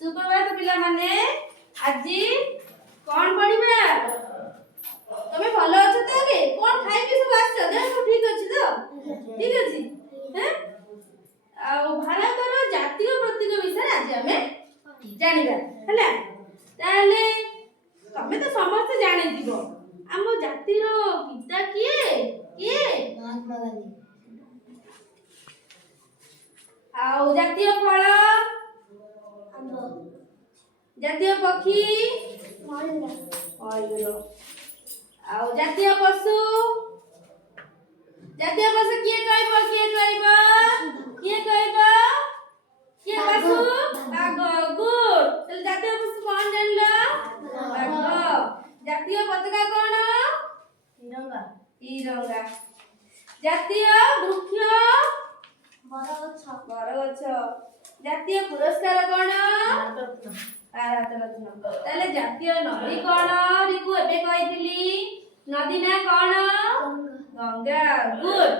सुप्रभात पिला माने आजी कौन पढ़िबा तमे भलो अछ त के कोन खाइ के सब आछ देह सब ठीक अछि तो ठीक अछि हैं आ भारतर जातीय प्रतीक विषय आज हमें जानिबा हला ताले तमे तो समस्त जानि दिबो हम जातिर पिता किए किए महात्मा गांधी आ जातीय फल आंबो जातीय पक्षी मयूर आ जातीय पशु किए कहबो किए पशु बाघ गुड चल जातीय पशु कौन जानलो बाघ जातीय पताका कौन तिरंगा जातीय वृक्ष बरगछ जातीय पुरस्कार कौन भारत रत्न ताले जातीय नदी कौन रिकु एबे कहितली नदी ना कौन गंगा गुड